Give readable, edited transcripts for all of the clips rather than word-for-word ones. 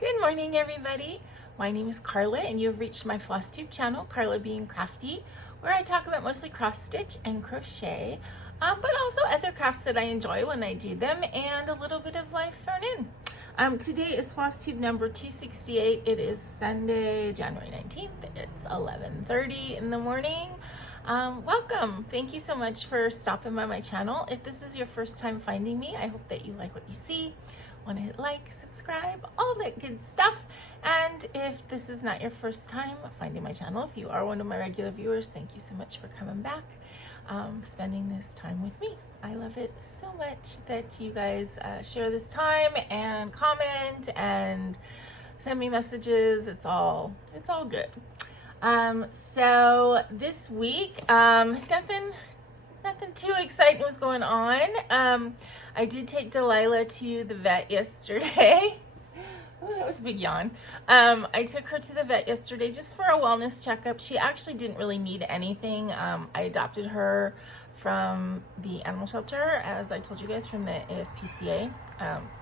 Good morning, everybody. My name is Karla, and you have reached my FlossTube channel, KarlaBeingCrafty, where I talk about mostly cross stitch and crochet, but also other crafts that I enjoy when I do them, and a little bit of life thrown in. Today is FlossTube number 268. It is Sunday, January 19th. It's 11:30 in the morning. Welcome. Thank you so much for stopping by my channel. If this is your first time finding me, I hope that you like what you see. Want to hit like, subscribe, all that good stuff. And if this is not your first time finding my channel, if you are one of my regular viewers, thank you so much for coming back, spending this time with me. I love it so much that you guys share this time and comment and send me messages. It's all good. So this week, nothing too exciting was going on. I did take Delilah to the vet yesterday. Oh, that was a big yawn. I took her to the vet yesterday just for a wellness checkup. She actually didn't really need anything. I adopted her from the animal shelter, as I told you guys, from the ASPCA.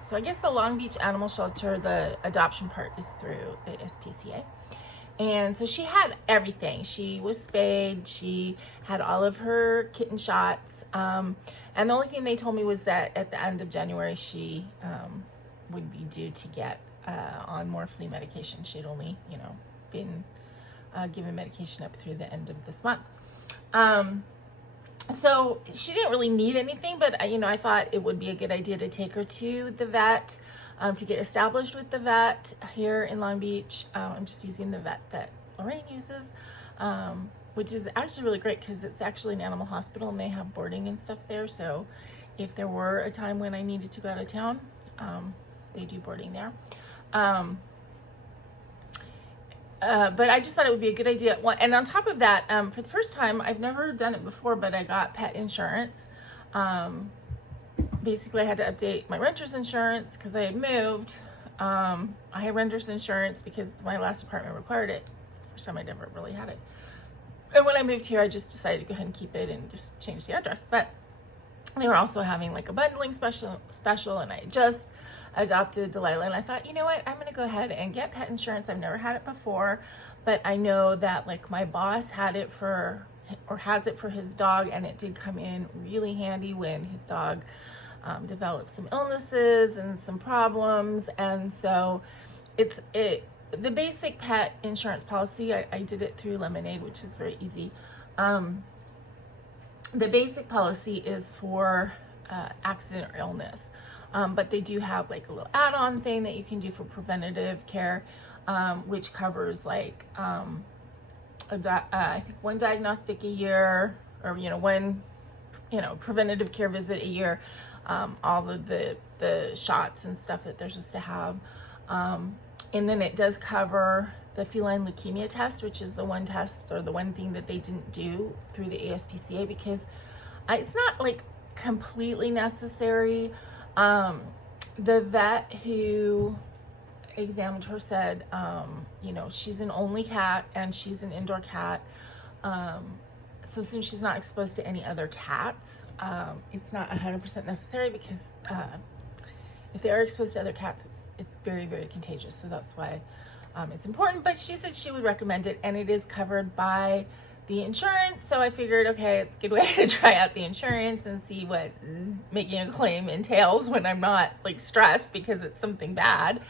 So I guess the Long Beach Animal Shelter, the adoption part is through the ASPCA. And so she had everything. She was spayed. She had all of her kitten shots. And the only thing they told me was that at the end of January, she would be due to get on more flea medication. She'd only, been given medication up through the end of this month. So she didn't really need anything, but I thought it would be a good idea to take her to the vet. To get established with the vet here in Long Beach. I'm just using the vet that Lorraine uses, which is actually really great because it's actually an animal hospital and they have boarding and stuff there. So if there were a time when I needed to go out of town, they do boarding there. But I just thought it would be a good idea. And on top of that, for the first time, I've never done it before, but I got pet insurance. Basically, I had to update my renter's insurance because I had moved. I had renter's insurance because my last apartment required it. It's the first time I'd ever really had it. And when I moved here, I just decided to go ahead and keep it and just change the address. But they were also having like a bundling special, and I just adopted Delilah. And I thought, you know what? I'm going to go ahead and get pet insurance. I've never had it before, but I know that like my boss had it has it for his dog, and it did come in really handy when his dog developed some illnesses and some problems. And so the basic pet insurance policy, I did it through Lemonade, which is very easy. The basic policy is for accident or illness, but they do have like a little add-on thing that you can do for preventative care, which covers like I think one diagnostic a year, or one preventative care visit a year, all of the shots and stuff that they're supposed to have, and then it does cover the feline leukemia test, which is the one test or the one thing that they didn't do through the ASPCA because it's not like completely necessary. The vet who examined her said, she's an only cat and she's an indoor cat. So since she's not exposed to any other cats, it's not 100% necessary because if they are exposed to other cats, it's very, very contagious. So that's why it's important. But she said she would recommend it, and it is covered by the insurance. So I figured, okay, it's a good way to try out the insurance and see what making a claim entails when I'm not like stressed because it's something bad.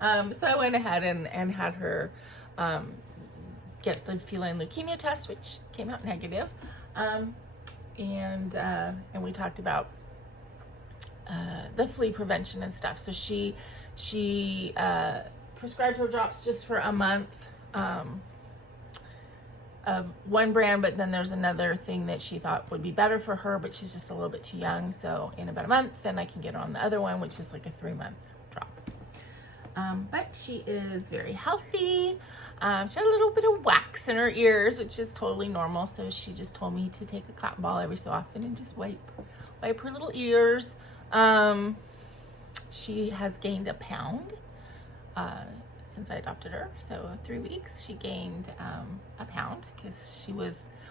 So I went ahead and had her get the feline leukemia test, which came out negative. And we talked about the flea prevention and stuff. So she prescribed her drops just for a month of one brand, but then there's another thing that she thought would be better for her, but she's just a little bit too young. So in about a month, then I can get her on the other one, which is like a 3-month drop. But she is very healthy. She had a little bit of wax in her ears, which is totally normal. So she just told me to take a cotton ball every so often and just wipe her little ears. She has gained a pound since I adopted her. So 3 weeks, she gained a pound because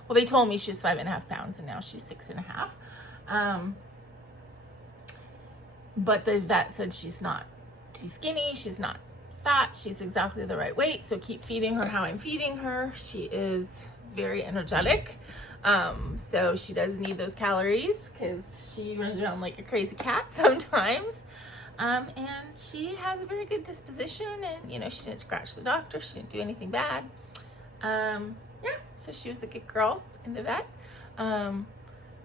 they told me she was 5.5 pounds and now she's 6.5. But the vet said she's not too skinny, she's not fat. She's exactly the right weight, so keep feeding her how I'm feeding her. She is very energetic. So she does need those calories because she runs around like a crazy cat sometimes. And she has a very good disposition, and you know, she didn't scratch the doctor, she didn't do anything bad. Yeah, so she was a good girl in the vet.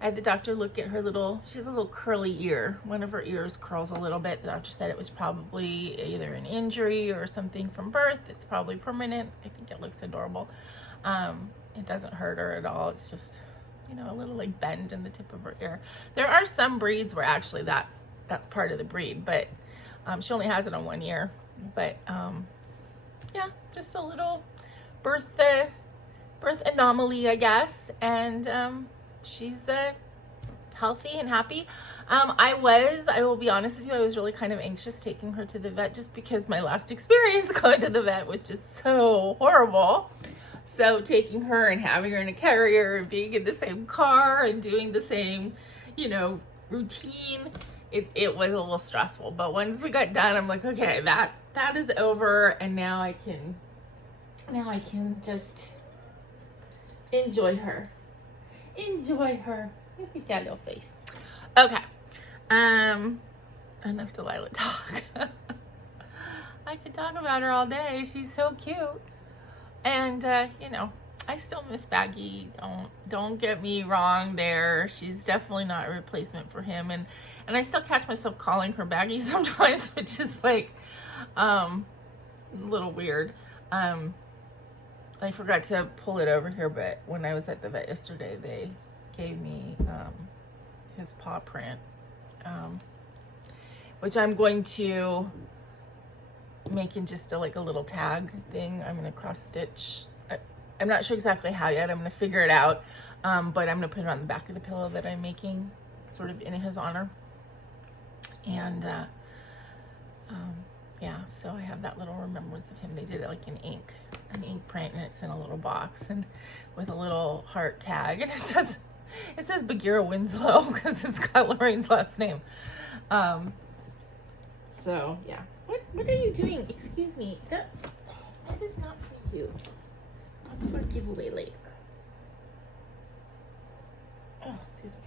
I had the doctor look at her she has a little curly ear. One of her ears curls a little bit. The doctor said it was probably either an injury or something from birth. It's probably permanent. I think it looks adorable. It doesn't hurt her at all. It's just, you know, a little like bend in the tip of her ear. There are some breeds where actually that's part of the breed, but she only has it on one ear. But yeah, just a little birth anomaly, I guess. And she's healthy and happy. I will be honest with you, I was really kind of anxious taking her to the vet just because my last experience going to the vet was just so horrible. So taking her and having her in a carrier and being in the same car and doing the same, you know, routine, it was a little stressful. But once we got done, I'm like, okay, that is over, and now I can just enjoy her. Look at that little face. Okay. Enough Delilah talk. I could talk about her all day. She's so cute. And you know, I still miss Baggy. Don't get me wrong there. She's definitely not a replacement for him. And I still catch myself calling her Baggy sometimes, which is like a little weird. I forgot to pull it over here, but when I was at the vet yesterday, they gave me his paw print, which I'm going to make in just a little tag thing. I'm going to cross stitch. I'm not sure exactly how yet. I'm going to figure it out, but I'm going to put it on the back of the pillow that I'm making, sort of in his honor. And yeah, so I have that little remembrance of him. They did it like in ink, an ink print, and it's in a little box and with a little heart tag, and it says Bagheera Winslow because it's got Lorraine's last name. So yeah, what are you doing? Excuse me, that is not for you. That's for a giveaway later. Oh, excuse me.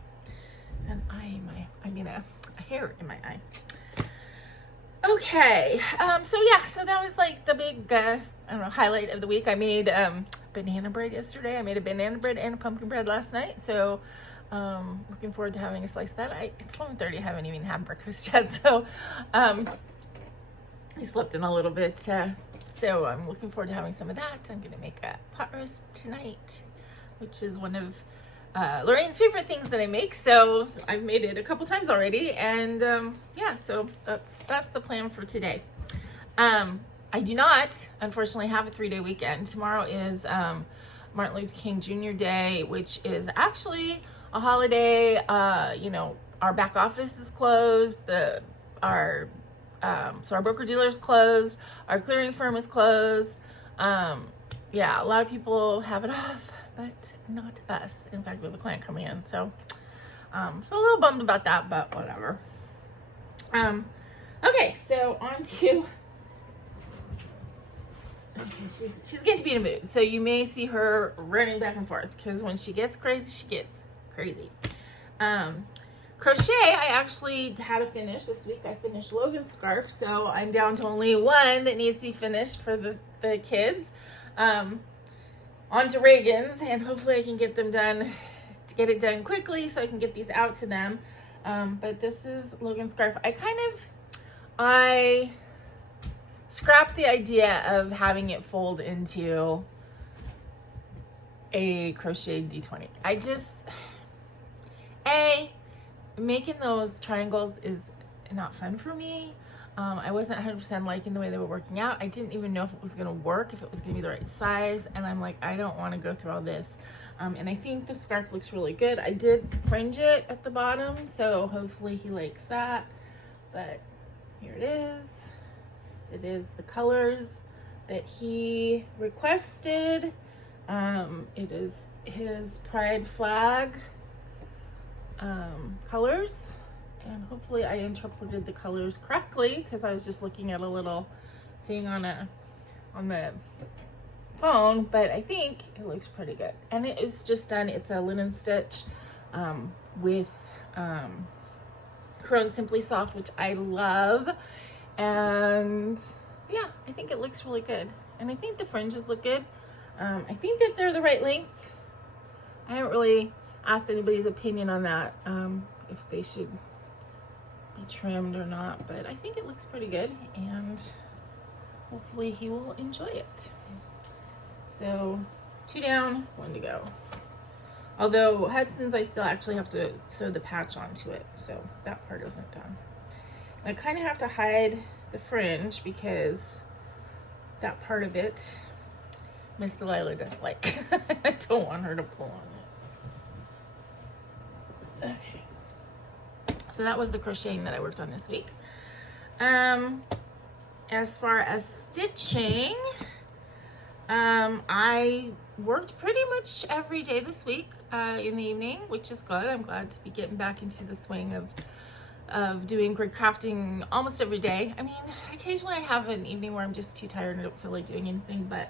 An eye in my, I mean a hair in my eye. Okay, so that was like the big, I don't know, highlight of the week. I made banana bread yesterday. I made a banana bread and a pumpkin bread last night. So looking forward to having a slice of that. It's 11:30. I haven't even had breakfast yet. So I slept in a little bit. So I'm looking forward to having some of that. I'm going to make a pot roast tonight, which is one of Lorraine's favorite things that I make. So I've made it a couple times already, and yeah, so that's the plan for today. I do not, unfortunately, have a 3-day weekend. Tomorrow is Martin Luther King Jr. Day, which is actually a holiday. You know, our back office is closed. So our broker dealer is closed. Our clearing firm is closed. Yeah, a lot of people have it off, but not us. In fact, we have a client coming in, so a little bummed about that, but whatever. Okay, so on to, she's getting to be in a mood, so you may see her running back and forth, because when she gets crazy, she gets crazy. Crochet, I actually had to finish this week. I finished Logan's scarf, so I'm down to only one that needs to be finished for the kids. On to Reagan's, and hopefully I can get it done quickly so I can get these out to them. But this is Logan's scarf. I scrapped the idea of having it fold into a crochet D20. Making those triangles is not fun for me. I wasn't 100% liking the way they were working out. I didn't even know if it was going to work, if it was going to be the right size, and I'm like, I don't want to go through all this. And I think the scarf looks really good. I did fringe it at the bottom, so hopefully he likes that. But here it is. It is the colors that he requested. It is his pride flag colors. And hopefully I interpreted the colors correctly, because I was just looking at a little seeing on the phone, but I think it looks pretty good. And it is just done. It's a linen stitch with Crone Simply Soft, which I love. And yeah, I think it looks really good. And I think the fringes look good. I think that they're the right length. I haven't really asked anybody's opinion on that, if they should be trimmed or not, but I think it looks pretty good, and hopefully he will enjoy it. So 2 down, 1 to go. Although Hudson's, I still actually have to sew the patch onto it, so that part isn't done. And I kind of have to hide the fringe because that part of it Miss Delilah does like. I don't want her to pull on it. Okay. So that was the crocheting that I worked on this week. As far as stitching, I worked pretty much every day this week in the evening, which is good. I'm glad to be getting back into the swing of doing grid crafting almost every day. I mean, occasionally I have an evening where I'm just too tired and I don't feel like doing anything, but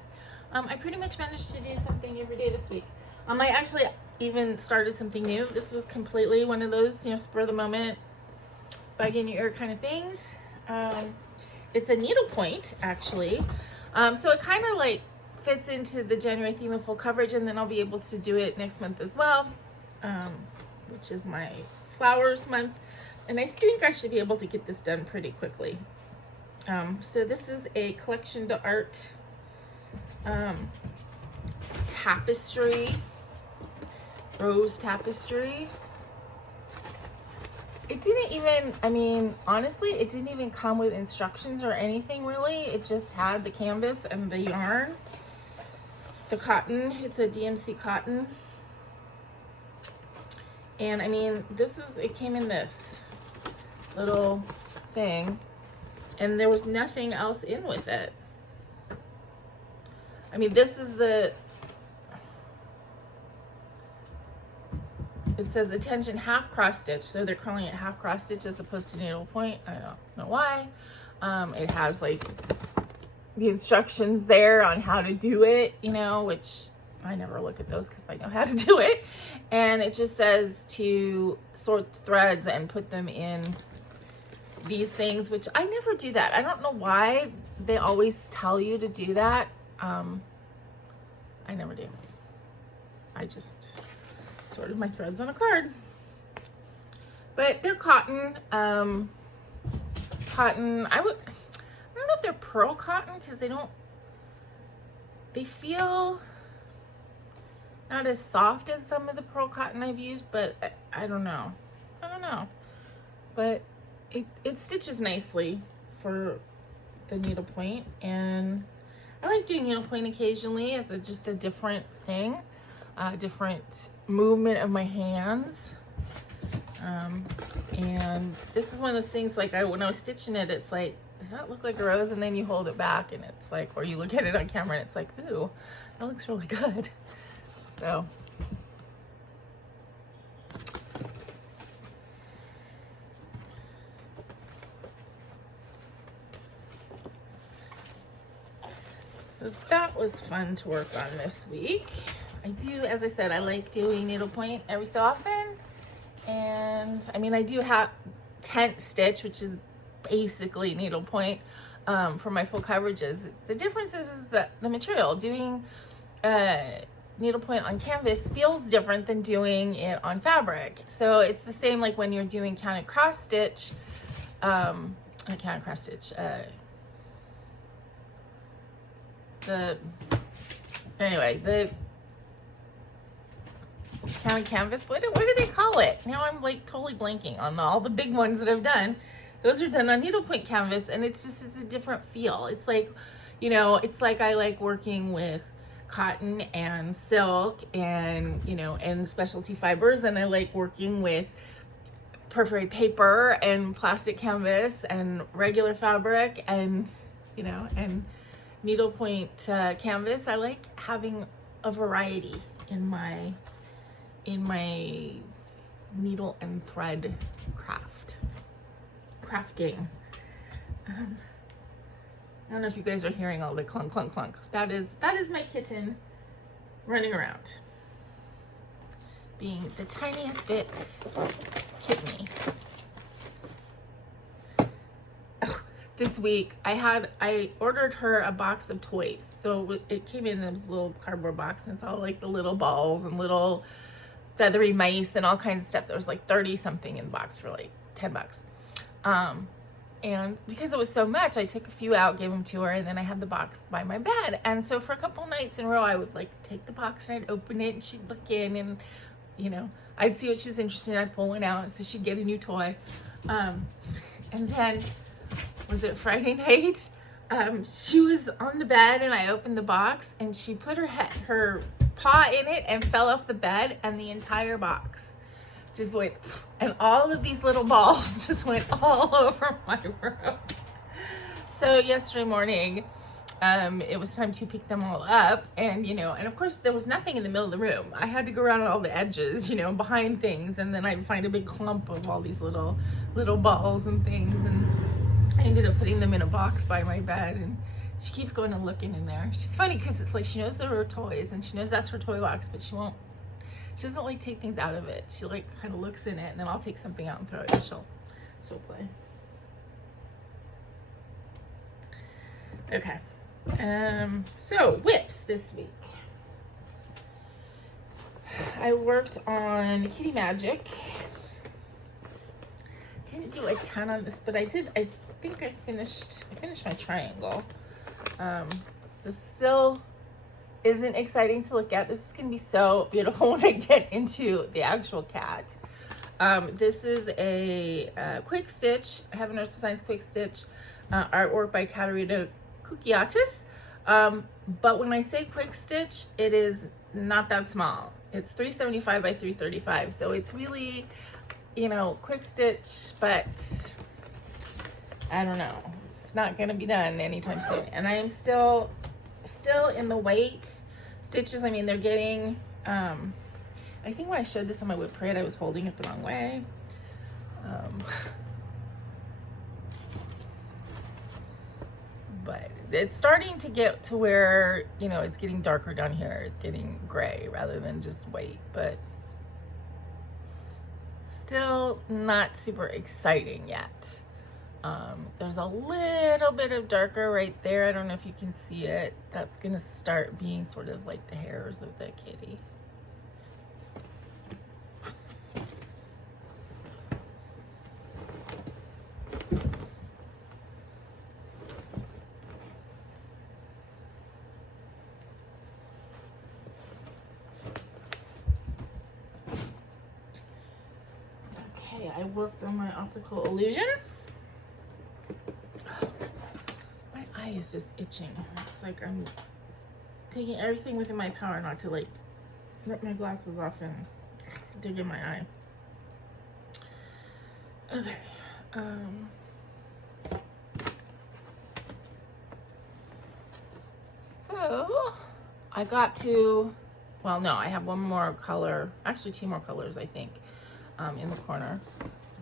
I pretty much managed to do something every day this week. I actually even started something new. This was completely one of those, you know, spur of the moment, bug in your ear kind of things. It's a needlepoint, actually. So it kind of like fits into the January theme of full coverage, and then I'll be able to do it next month as well, which is my flowers month. And I think I should be able to get this done pretty quickly. So this is a collection d'art tapestry, rose tapestry. It didn't even, I mean, honestly, it didn't even come with instructions or anything really. It just had the canvas and the yarn, the cotton. It's a DMC cotton. And I mean, it came in this little thing, and there was nothing else in with it. I mean, this is it says attention half cross stitch, so they're calling it half cross stitch as opposed to needlepoint. I don't know why. It has like the instructions there on how to do it, you know, which I never look at those because I know how to do it. And it just says to sort the threads and put them in these things, which I never do that. I don't know why they always tell you to do that. I never do. I just sorted my threads on a card. But they're cotton. Cotton. I don't know if they're pearl cotton because they feel not as soft as some of the pearl cotton I've used, but I don't know. But it stitches nicely for the needlepoint, and I like doing needlepoint occasionally as just a different thing, different movement of my hands. And this is one of those things, like when I was stitching it, it's like, does that look like a rose? And then you hold it back and it's like, or you look at it on camera and it's like, ooh, that looks really good. So that was fun to work on this week. I do, as I said, I like doing needlepoint every so often. And I mean, I do have tent stitch, which is basically needlepoint for my full coverages. The difference is that the material, doing needlepoint on canvas feels different than doing it on fabric. So it's the same like when you're doing counted cross stitch, the counted canvas, what do they call it? Now I'm like totally blanking on all the big ones that I've done. Those are done on needlepoint canvas, and it's a different feel. It's like, you know, it's like I like working with cotton and silk and, you know, and specialty fibers, and I like working with perforated paper and plastic canvas and regular fabric and, you know, and needlepoint canvas. I like having a variety in my needle and thread crafting. I don't know if you guys are hearing all the clunk, clunk, clunk. That is my kitten running around, being the tiniest bit kitteny. This week I ordered her a box of toys. So it came in this little cardboard box, and it's all like the little balls and little feathery mice and all kinds of stuff. There was like 30 something in the box for like 10 bucks. And because it was so much, I took a few out, gave them to her, and then I had the box by my bed. And so for a couple nights in a row, I would like take the box and I'd open it and she'd look in, and you know, I'd see what she was interested in. I'd pull one out, so she'd get a new toy. And then, was it Friday night? She was on the bed and I opened the box and she put her paw in it and fell off the bed, and the entire box just went, and all of these little balls just went all over my room. So yesterday morning, it was time to pick them all up, and you know, and of course there was nothing in the middle of the room. I had to go around all the edges, you know, behind things, and then I'd find a big clump of all these little balls and things, and I ended up putting them in a box by my bed, and she keeps going and looking in there. She's funny because it's like she knows they're her toys and she knows that's her toy box, but she doesn't like take things out of it. She like kind of looks in it, and then I'll take something out and throw it, and she'll play. Okay. So whips this week. I worked on Kitty Magic. Didn't do a ton on this, but I think I finished my triangle. This still isn't exciting to look at. This is gonna be so beautiful when I get into the actual cat. This is a quick stitch, Heaven Earth Designs quick stitch, artwork by Katerina Kukiatis. But when I say quick stitch, it is not that small. It's 375 by 335, so it's really, you know, quick stitch, but I don't know, it's not gonna be done anytime soon. And I am still in the weight stitches. I mean, they're getting, I think when I showed this on my whip parade, I was holding it the wrong way. But it's starting to get to where, you know, it's getting darker down here. It's getting gray rather than just white, but still not super exciting yet. There's a little bit of darker right there. I don't know if you can see it. That's gonna start being sort of like the hairs of the kitty. Okay, I worked on my optical illusion. My eye is just itching. It's like I'm taking everything within my power not to like rip my glasses off and dig in my eye. Okay. So I got to, well, no, I have one more color, actually two more colors, I think, in the corner,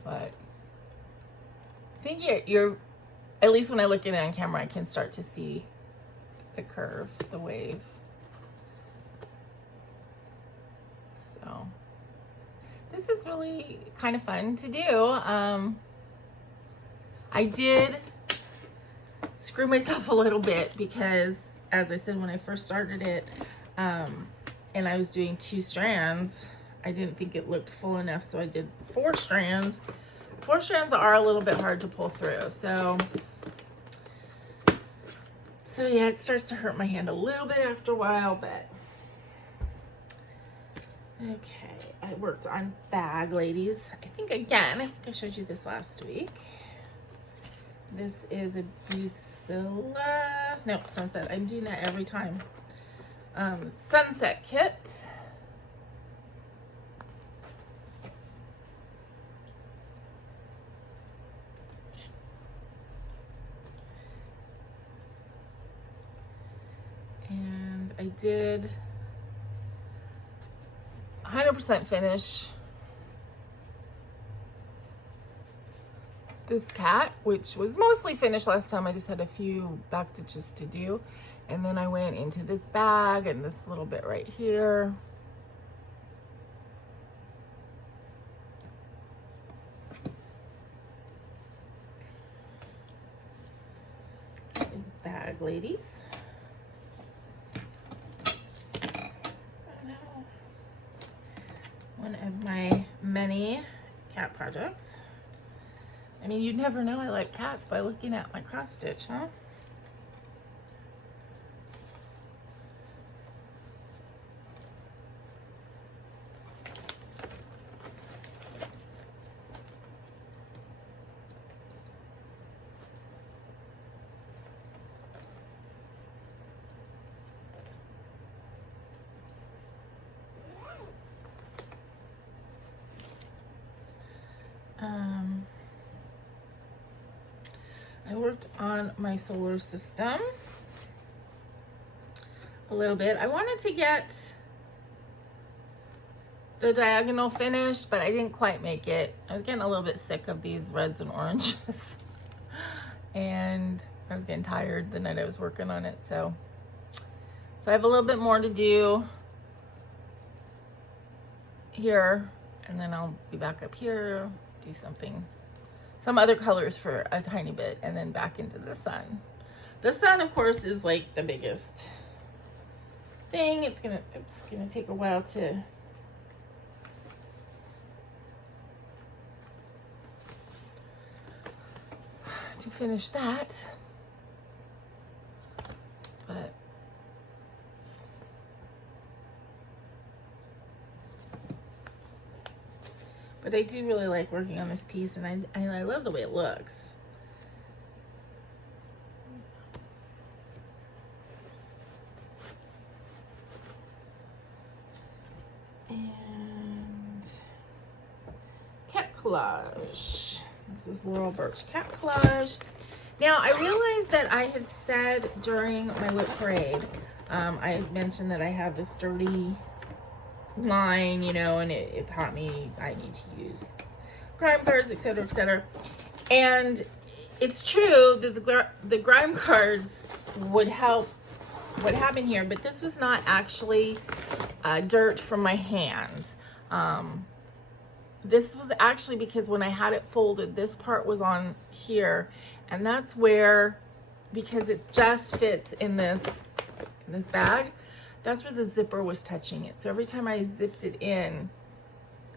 but I think you're at least when I look at it on camera, I can start to see the curve, the wave. So this is really kind of fun to do. I did screw myself a little bit because, as I said, when I first started it, and I was doing 2 strands, I didn't think it looked full enough, so I did 4 strands. 4 strands are a little bit hard to pull through, so yeah, it starts to hurt my hand a little bit after a while, but okay. I worked on Bag Ladies. I think I showed you this last week. This is a Bucilla, no, Sunset. I'm doing that every time. Sunset kit. And I did 100% finish this cat, which was mostly finished last time. I just had a few back stitches to do. And then I went into this bag and this little bit right here. This bag, ladies. One of my many cat projects. I mean, you'd never know I like cats by looking at my cross stitch, huh? I worked on my solar system a little bit. I wanted to get the diagonal finished, but I didn't quite make it. I was getting a little bit sick of these reds and oranges and I was getting tired the night I was working on it. So I have a little bit more to do here, and then I'll be back up here, do some other colors for a tiny bit, and then back into the sun. The sun, of course, is like the biggest thing. It's gonna take a while to finish that, but I do really like working on this piece, and I love the way it looks. And cat collage. This is Laurel Birch cat collage. Now, I realized that I had said during my whip parade, I had mentioned that I have this dirty line, you know, and it taught me I need to use grime cards, etc., etc. And it's true that the grime cards would help what happened here, but this was not actually dirt from my hands. This was actually because when I had it folded, this part was on here, and that's where, because it just fits in this bag, that's where the zipper was touching it. So every time I zipped it in,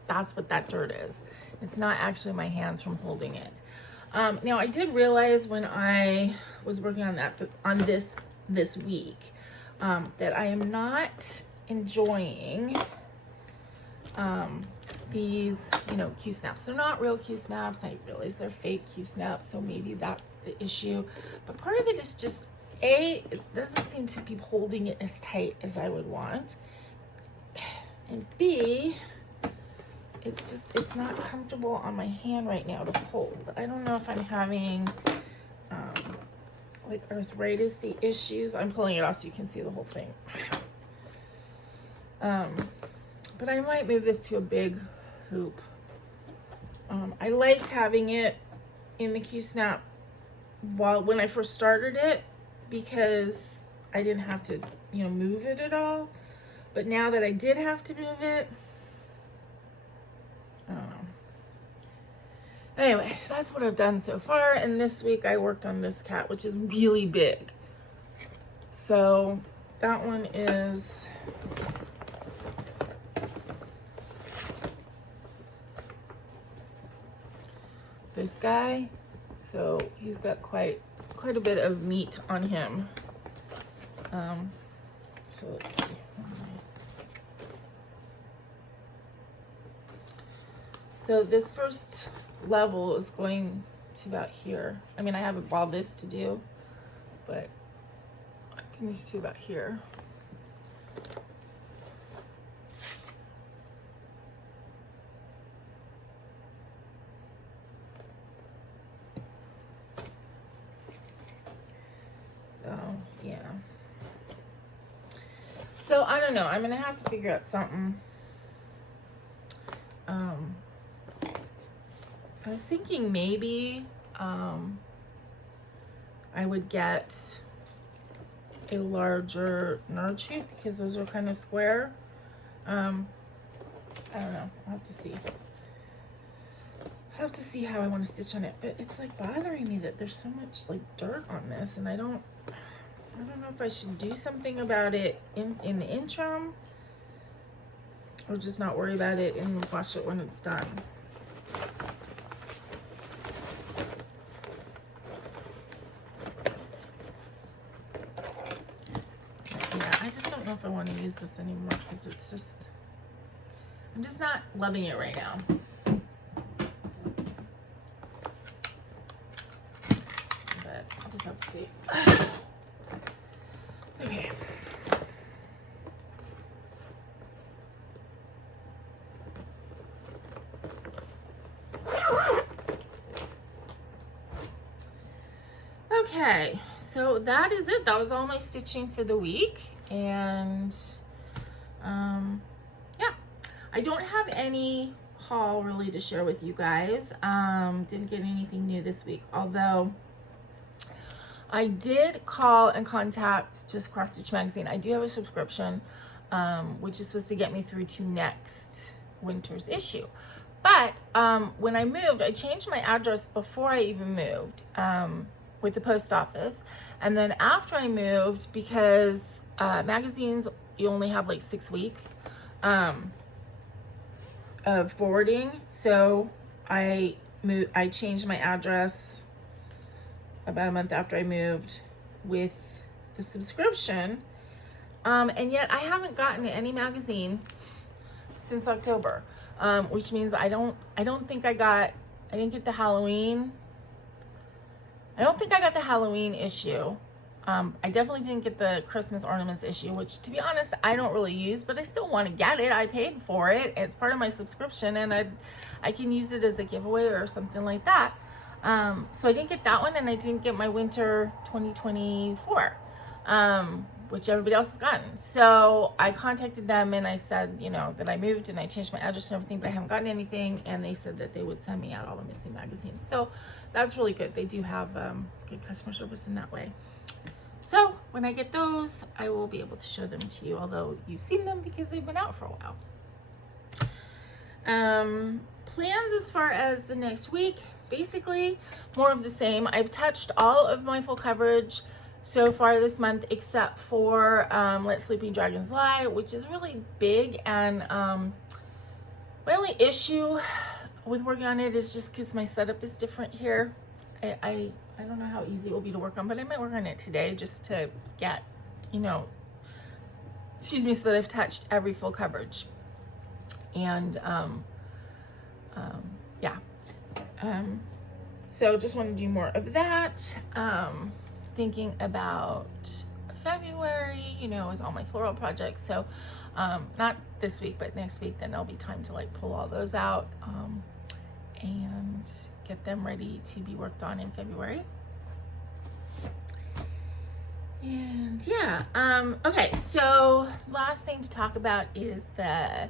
that's what that dirt is. It's not actually my hands from holding it. Now, I did realize when I was working on this week that I am not enjoying these, you know, Q-snaps. They're not real Q-snaps. I realize they're fake Q-snaps, so maybe that's the issue. But part of it is just, A, it doesn't seem to be holding it as tight as I would want. And B, it's not comfortable on my hand right now to hold. I don't know if I'm having like arthritis-y issues. I'm pulling it off so you can see the whole thing. But I might move this to a big hoop. I liked having it in the Q-snap when I first started it, because I didn't have to, you know, move it at all. But now that I did have to move it, I don't know. Anyway, that's what I've done so far. And this week I worked on this cat, which is really big. So that one is this guy. So he's got quite a bit of meat on him. So let's see. So this first level is going to about here. I mean, I have all this to do, but I can just do about here. So, yeah. So, I don't know. I'm going to have to figure out something. I was thinking maybe I would get a larger nerd hoop because those are kind of square. I don't know. I'll have to see. I have to see how I want to stitch on it, but it's like bothering me that there's so much like dirt on this, and I don't know if I should do something about it in the interim, or just not worry about it and wash it when it's done. Yeah, I just don't know if I want to use this anymore because it's just, I'm just not loving it right now. But I'll just have to see. Okay. Okay, so that is it. That was all my stitching for the week. And yeah, I don't have any haul really to share with you guys. Didn't get anything new this week, although I did call and contact Just Cross Stitch Magazine. I do have a subscription, which is supposed to get me through to next winter's issue. But when I moved, I changed my address before I even moved with the post office. And then after I moved, because magazines, you only have like 6 weeks of forwarding. So I changed my address about a month after I moved with the subscription. And yet I haven't gotten any magazine since October, which means I didn't get the Halloween. I don't think I got the Halloween issue. I definitely didn't get the Christmas ornaments issue, which to be honest, I don't really use, but I still want to get it. I paid for it. It's part of my subscription, and I can use it as a giveaway or something like that. So I didn't get that one, and I didn't get my winter 2024, which everybody else has gotten. So I contacted them and I said, you know, that I moved and I changed my address and everything, but I haven't gotten anything. And they said that they would send me out all the missing magazines. So that's really good. They do have good customer service in that way. So when I get those, I will be able to show them to you, although you've seen them because they've been out for a while. Plans as far as the next week, basically more of the same. I've touched all of my full coverage so far this month, except for Let Sleeping Dragons Lie, which is really big. And my only issue with working on it is just because my setup is different here. I don't know how easy it will be to work on, but I might work on it today just to get, you know, excuse me, so that I've touched every full coverage. And yeah. So just want to do more of that. Thinking about February, you know, is all my floral projects. So not this week, but next week, then there'll be time to like pull all those out and get them ready to be worked on in February. And yeah, okay, so last thing to talk about is the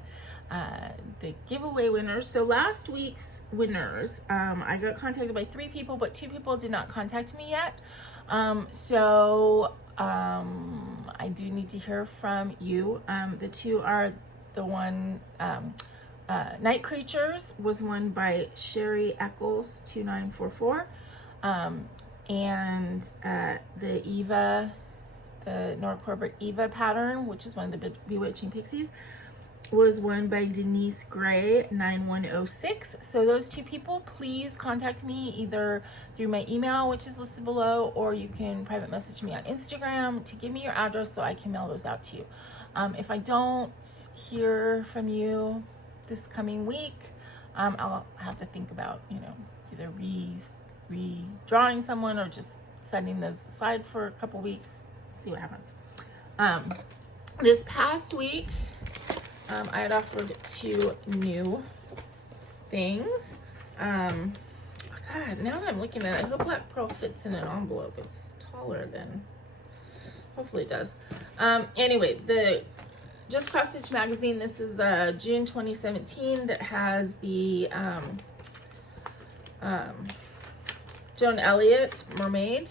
giveaway winners. So last week's winners, I got contacted by 3 people, but 2 people did not contact me yet. I do need to hear from you. The 2 are the one, Night Creatures was won by Sherry Eccles 2944, and the Eva, the Nora Corbett Eva pattern, which is one of the Bewitching Pixies, was won by Denise Gray 9106. So those 2 people, please contact me either through my email, which is listed below, or you can private message me on Instagram to give me your address so I can mail those out to you. If I don't hear from you this coming week, I'll have to think about, you know, either redrawing someone or just setting those aside for a couple weeks, see what happens. This past week, I had offered 2 new things. God, now that I'm looking at it, I hope Black Pearl fits in an envelope. It's taller than, hopefully it does. Anyway, the Just Cross Stitch magazine, this is June 2017, that has the Joan Elliott Mermaid.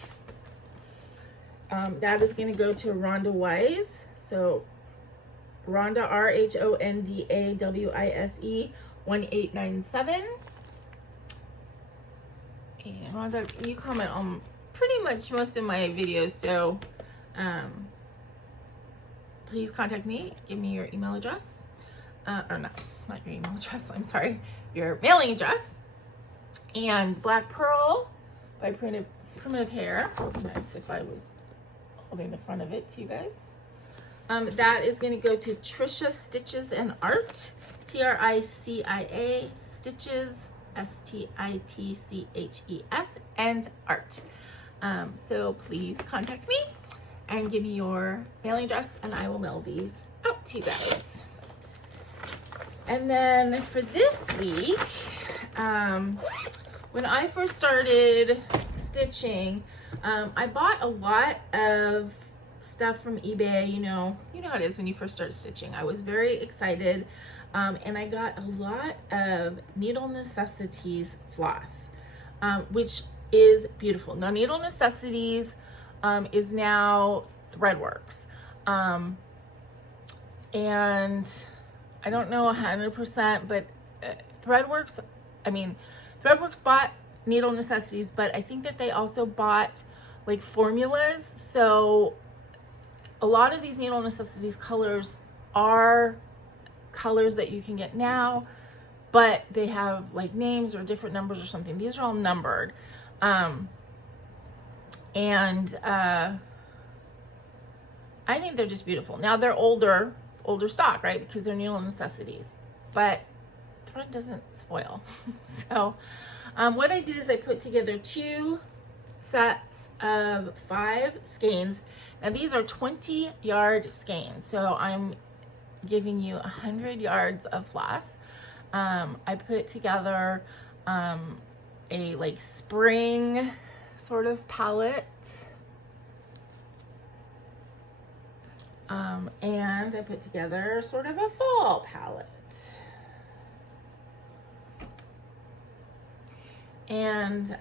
That is going to go to Rhonda Wise. So Rhonda, RHONDAWISE 1897. And Rhonda, you comment on pretty much most of my videos, so please contact me. Give me your email address. Or not your email address, I'm sorry, your mailing address. And Black Pearl by Primitive Hair. It'd be nice if I was holding the front of it to you guys. That is going to go to Trisha Stitches and Art, TRICIA Stitches, STITCHES, and Art. So please contact me and give me your mailing address, and I will mail these out to you guys. And then for this week, when I first started stitching, I bought a lot of stuff from eBay. You know how it is when you first start stitching. I was very excited, and I got a lot of Needle Necessities floss, which is beautiful. Now, Needle Necessities is now Threadworks, and I don't know 100%, but Threadworks bought Needle Necessities, but I think that they also bought like formulas. So a lot of these Needle Necessities colors are colors that you can get now, but they have like names or different numbers or something. These are all numbered. I think they're just beautiful. Now they're older stock, right? Because they're Needle Necessities, but thread doesn't spoil. So what I did is I put together 2 sets of 5 skeins. Now these are 20-yard skeins, so I'm giving you 100 yards of floss. I put together a like spring sort of palette, and I put together sort of a fall palette. And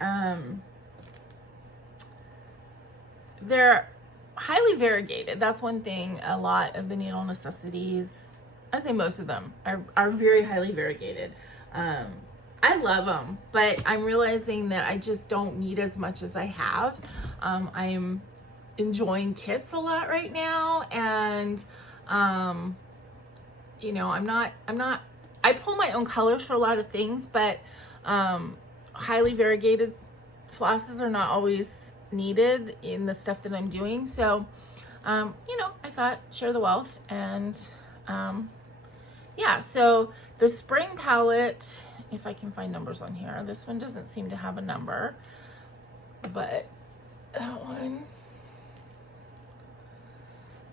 they're highly variegated. That's one thing. A lot of the Needle Necessities, I'd say most of them, are very highly variegated. I love them, but I'm realizing that I just don't need as much as I have. I'm enjoying kits a lot right now, and you know, I pull my own colors for a lot of things, but highly variegated flosses are not always needed in the stuff that I'm doing. So you know, I thought share the wealth. And yeah, so the spring palette, if I can find numbers on here, this one doesn't seem to have a number, but that one,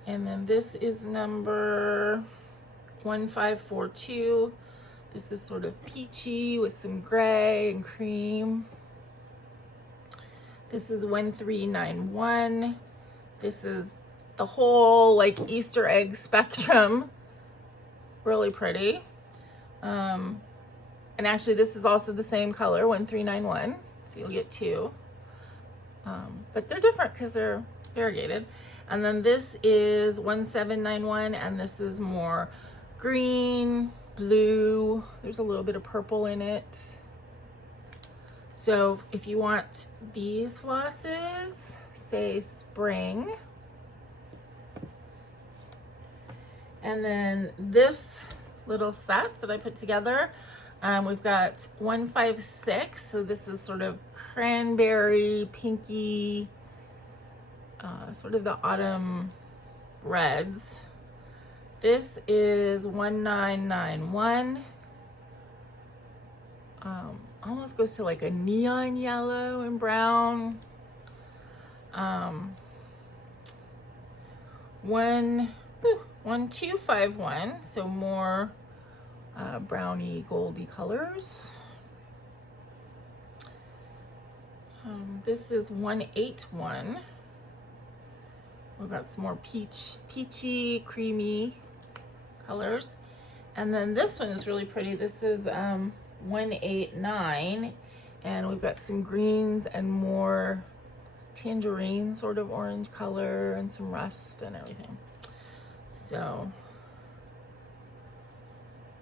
and then this is number 1542. This is sort of peachy with some gray and cream. This is 1391. This is the whole like Easter egg spectrum. Really pretty. And actually this is also the same color, 1391. So you'll get 2. But they're different because they're variegated. And then this is 1791, and this is more green, blue. There's a little bit of purple in it. So if you want these flosses, say spring. And then this little set that I put together, we've got 156. So this is sort of cranberry, pinky, sort of the autumn reds. This is 1991. Almost goes to like a neon yellow and brown. 1251, so more browny goldy colors. This is 181. We've got some more peachy, creamy colors. And then this one is really pretty. This is 189, And we've got some greens and more tangerine sort of orange color and some rust and everything. So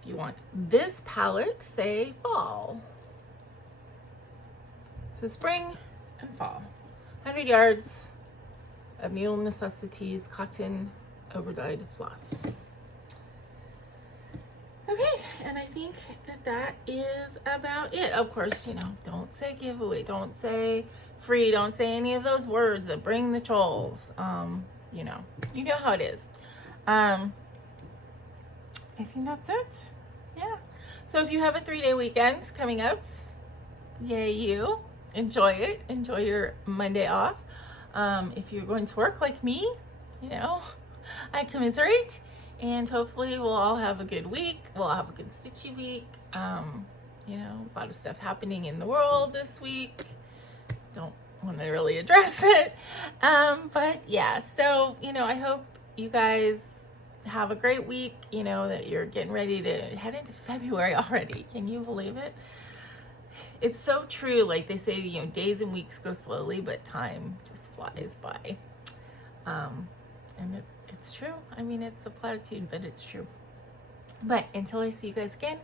if you want this palette, say fall. So spring and fall. 100 yards of Needle Necessities cotton overdyed floss. Okay, and I think that is about it. Of course, you know, don't say giveaway, don't say free, don't say any of those words that bring the trolls. You know how it is. I think that's it. Yeah. So if you have a 3-day weekend coming up, yay you. Enjoy it. Enjoy your Monday off. If you're going to work like me, you know, I commiserate. And hopefully we'll all have a good week. We'll have a good stitchy week. You know, a lot of stuff happening in the world this week. Don't want to really address it. But yeah, so, you know, I hope you guys have a great week, you know, that you're getting ready to head into February already. Can you believe it? It's so true. Like they say, you know, days and weeks go slowly, but time just flies by. And it's true. I mean, it's a platitude, but it's true. But until I see you guys again,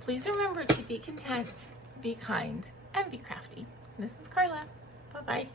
please remember to be content, be kind, and be crafty. This is Karla. Bye-bye.